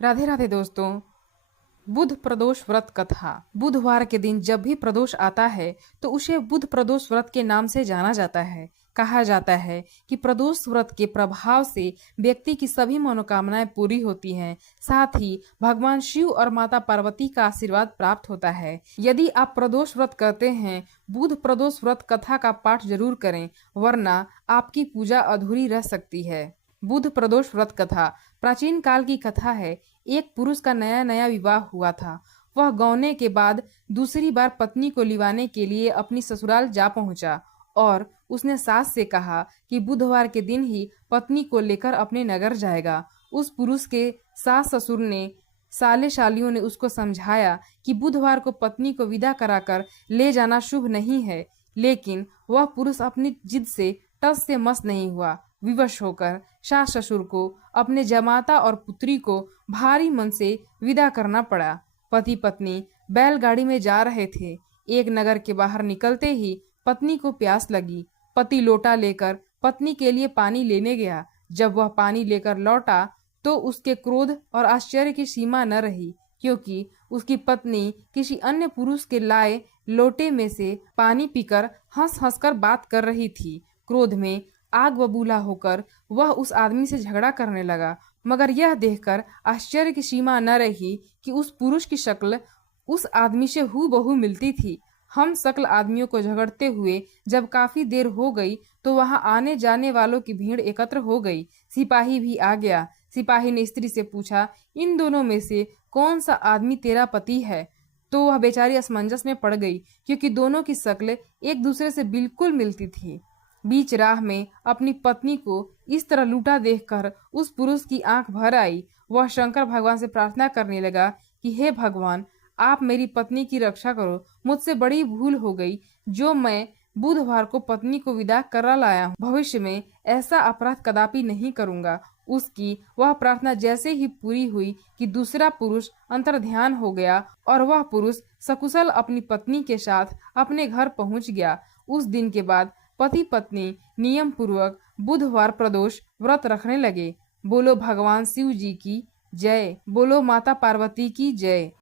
राधे राधे दोस्तों। बुध प्रदोष व्रत कथा। बुधवार के दिन जब भी प्रदोष आता है तो उसे बुध प्रदोष व्रत के नाम से जाना जाता है। कहा जाता है कि प्रदोष व्रत के प्रभाव से व्यक्ति की सभी मनोकामनाएं पूरी होती हैं, साथ ही भगवान शिव और माता पार्वती का आशीर्वाद प्राप्त होता है। यदि आप प्रदोष व्रत करते हैं, बुध प्रदोष व्रत कथा का पाठ जरूर करें, वरना आपकी पूजा अधूरी रह सकती है। बुध प्रदोष व्रत कथा प्राचीन काल की कथा है। एक पुरुष का नया नया विवाह हुआ था। वह गौने के बाद दूसरी बार पत्नी को लिवाने के लिए अपनी ससुराल जा पहुंचा और उसने सास से कहा कि बुधवार के दिन ही पत्नी को लेकर अपने नगर जाएगा। उस पुरुष के सास ससुर ने साले शालियों ने उसको समझाया कि बुधवार को पत्नी को विदा कराकर ले जाना शुभ नहीं है, लेकिन वह पुरुष अपनी जिद से टस से मस नहीं हुआ। विवश होकर सास ससुर को अपने जमाता और पुत्री को भारी मन से विदा करना पड़ा। पति पत्नी बैलगाड़ी में जा रहे थे। एक नगर के बाहर निकलते ही पत्नी को प्यास लगी। पति लोटा लेकर पत्नी के लिए पानी लेने गया। जब वह पानी लेकर लौटा तो उसके क्रोध और आश्चर्य की सीमा न रही, क्योंकि उसकी पत्नी किसी अन्य पुरुष के लाए लोटे में से पानी पीकर हंस हंसकर बात कर रही थी। क्रोध में आग बबूला होकर वह उस आदमी से झगड़ा करने लगा, मगर यह देखकर आश्चर्य की सीमा न रही कि उस पुरुष की शक्ल उस आदमी से हूबहू मिलती थी। हम शक्ल आदमियों को झगड़ते हुए जब काफी देर हो गई तो वहां आने जाने वालों की भीड़ एकत्र हो गई। सिपाही भी आ गया। सिपाही ने स्त्री से पूछा, इन दोनों में से कौन सा आदमी तेरा पति है? तो वह बेचारी असमंजस में पड़ गई, क्योंकि दोनों की शक्ल एक दूसरे से बिल्कुल मिलती थी। बीच राह में अपनी पत्नी को इस तरह लूटा देखकर उस पुरुष की आंख भर आई। वह शंकर भगवान से प्रार्थना करने लगा कि हे भगवान, आप मेरी पत्नी की रक्षा करो। मुझसे बड़ी भूल हो गई जो मैं बुधवार को पत्नी को विदा करा लाया हूँ। भविष्य में ऐसा अपराध कदापि नहीं करूंगा। उसकी वह प्रार्थना जैसे ही पूरी हुई कि दूसरा पुरुष अंतर्ध्यान हो गया और वह पुरुष सकुशल अपनी पत्नी के साथ अपने घर पहुंच गया। उस दिन के बाद पति पत्नी नियम पूर्वक बुधवार प्रदोष व्रत रखने लगे। बोलो भगवान शिव जी की जय। बोलो माता पार्वती की जय।